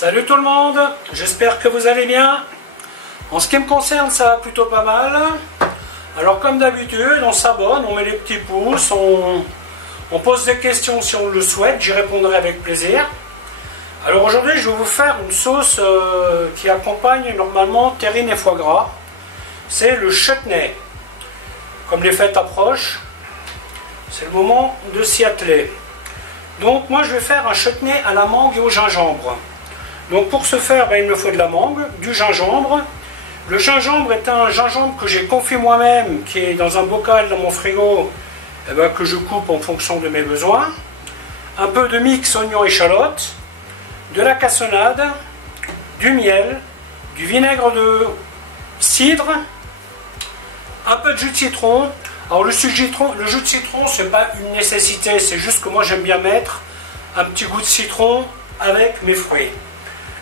Salut tout le monde, j'espère que vous allez bien. En ce qui me concerne, ça va plutôt pas mal. Alors comme d'habitude, on s'abonne, on met les petits pouces, on pose des questions si on le souhaite, j'y répondrai avec plaisir. Alors aujourd'hui, je vais vous faire une sauce qui accompagne normalement terrine et foie gras. C'est le chutney. Comme les fêtes approchent, c'est le moment de s'y atteler. Donc moi je vais faire un chutney à la mangue et au gingembre. Donc pour ce faire, il me faut de la mangue, du gingembre. Le gingembre est un gingembre que j'ai confit moi-même, qui est dans un bocal dans mon frigo, que je coupe en fonction de mes besoins. Un peu de mix oignon échalote, de la cassonade, du miel, du vinaigre de cidre, un peu de jus de citron. Alors le jus de citron, ce n'est pas une nécessité, c'est juste que moi j'aime bien mettre un petit goût de citron avec mes fruits.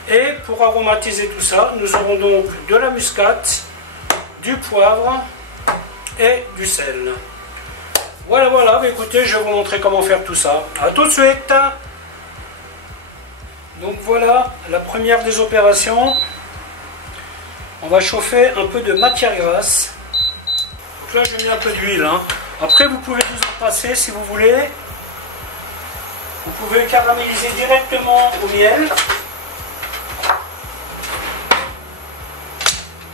Et pour aromatiser tout ça, nous aurons donc de la muscade, du poivre et du sel. Voilà, écoutez, je vais vous montrer comment faire tout ça. A tout de suite. Donc voilà la première des opérations. On va chauffer un peu de matière grasse. Donc là j'ai mis un peu d'huile. Après vous pouvez vous en passer si vous voulez. Vous pouvez caraméliser directement au miel.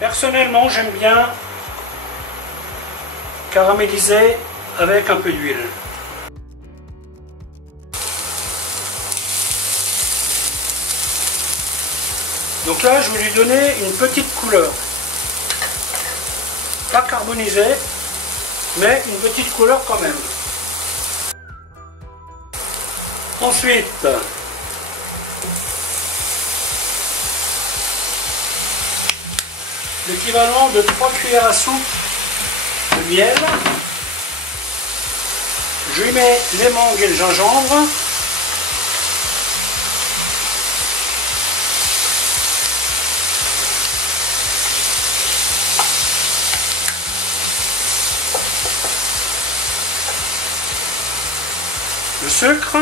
Personnellement, j'aime bien caraméliser avec un peu d'huile. Donc là, je vais lui donner une petite couleur. Pas carbonisée, mais une petite couleur quand même. Ensuite, l'équivalent de 3 cuillères à soupe de miel. Je lui mets les mangues et le gingembre. Le sucre.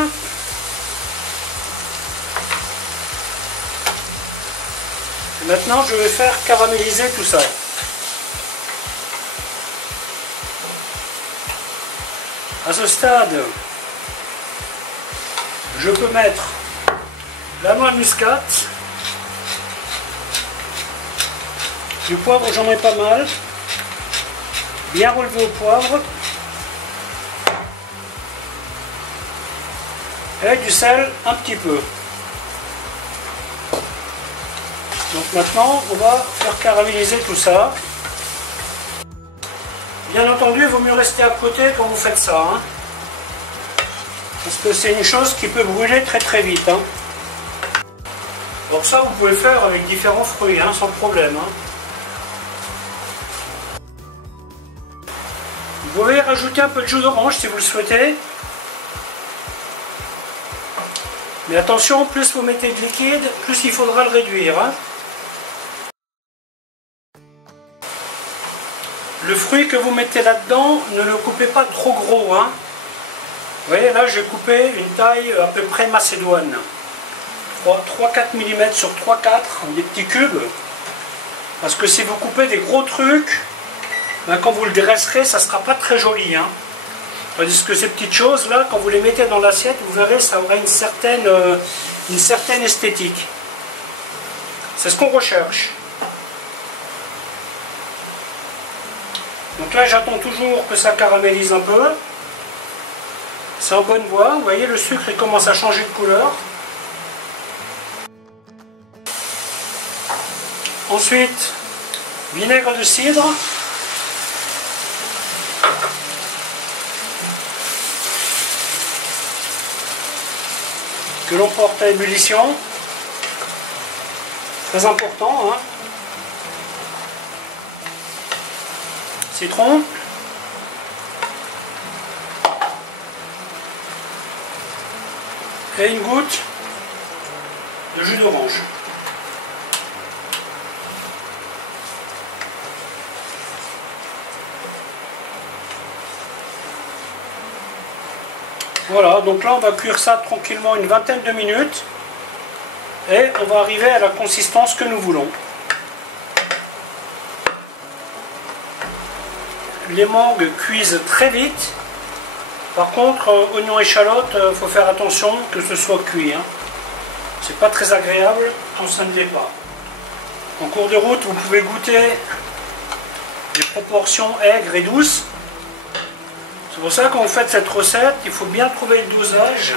Et maintenant, je vais faire caraméliser tout ça. À ce stade, je peux mettre la noix de muscade, du poivre, j'en mets pas mal, bien relevé au poivre, et du sel un petit peu. Donc maintenant, on va faire caraméliser tout ça. Bien entendu, il vaut mieux rester à côté quand vous faites ça. Parce que c'est une chose qui peut brûler très vite. Donc ça, vous pouvez faire avec différents fruits, sans problème. Vous pouvez rajouter un peu de jus d'orange si vous le souhaitez. Mais attention, plus vous mettez de liquide, plus il faudra le réduire. Le fruit que vous mettez là-dedans, ne le coupez pas trop gros. Vous voyez, là j'ai coupé une taille à peu près macédoine. 3-4 mm sur 3-4, des petits cubes. Parce que si vous coupez des gros trucs, quand vous le dresserez, ça ne sera pas très joli. Tandis que ces petites choses-là, quand vous les mettez dans l'assiette, vous verrez, ça aura une certaine esthétique. C'est ce qu'on recherche. Donc là, j'attends toujours que ça caramélise un peu. C'est en bonne voie. Vous voyez, le sucre il commence à changer de couleur. Ensuite, vinaigre de cidre. Que l'on porte à ébullition. Très important. Citron. Et une goutte de jus d'orange. Voilà, donc là on va cuire ça tranquillement une vingtaine de minutes. Et on va arriver à la consistance que nous voulons. Les mangues cuisent très vite. Par contre, oignons et échalotes, il faut faire attention que ce soit cuit. Hein. C'est pas très agréable quand ça ne l'est pas. En cours de route, vous pouvez goûter les proportions aigres et douces. C'est pour ça que quand vous faites cette recette, il faut bien trouver le dosage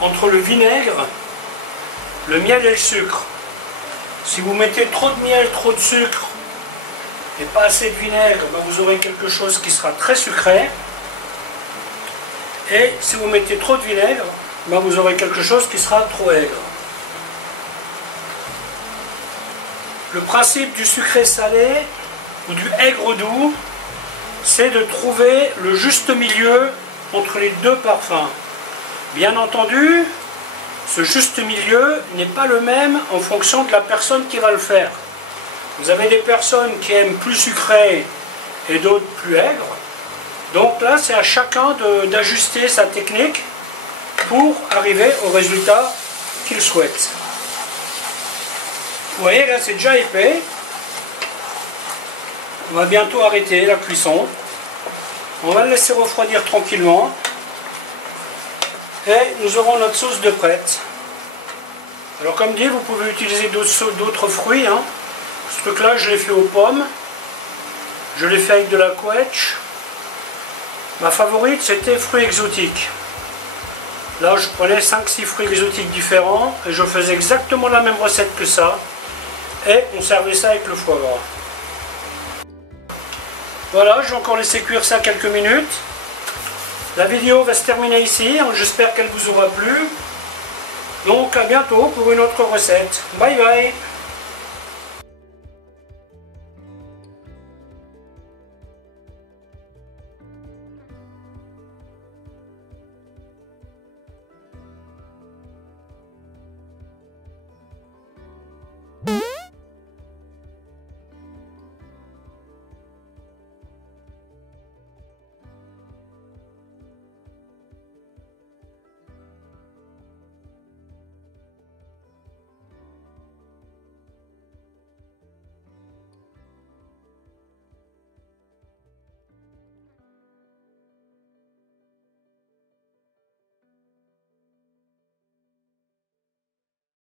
entre le vinaigre, le miel et le sucre. Si vous mettez trop de miel, trop de sucre et pas assez de vinaigre, ben vous aurez quelque chose qui sera très sucré. Et si vous mettez trop de vinaigre, ben vous aurez quelque chose qui sera trop aigre. Le principe du sucré salé ou du aigre doux, c'est de trouver le juste milieu entre les deux parfums. Bien entendu, ce juste milieu n'est pas le même en fonction de la personne qui va le faire. Vous avez des personnes qui aiment plus sucré et d'autres plus aigre. Donc là, c'est à chacun d'ajuster sa technique pour arriver au résultat qu'il souhaite. Vous voyez, là, c'est déjà épais. On va bientôt arrêter la cuisson. On va le laisser refroidir tranquillement. Et nous aurons notre sauce de prête. Alors comme dit, vous pouvez utiliser d'autres fruits. Hein. Ce truc-là, je l'ai fait aux pommes. Je l'ai fait avec de la quetch. Ma favorite, c'était fruits exotiques. Là, je prenais 5-6 fruits exotiques différents et je faisais exactement la même recette que ça. Et on servait ça avec le foie gras. Voilà, je vais encore laisser cuire ça quelques minutes. La vidéo va se terminer ici. J'espère qu'elle vous aura plu. Donc à bientôt pour une autre recette. Bye bye.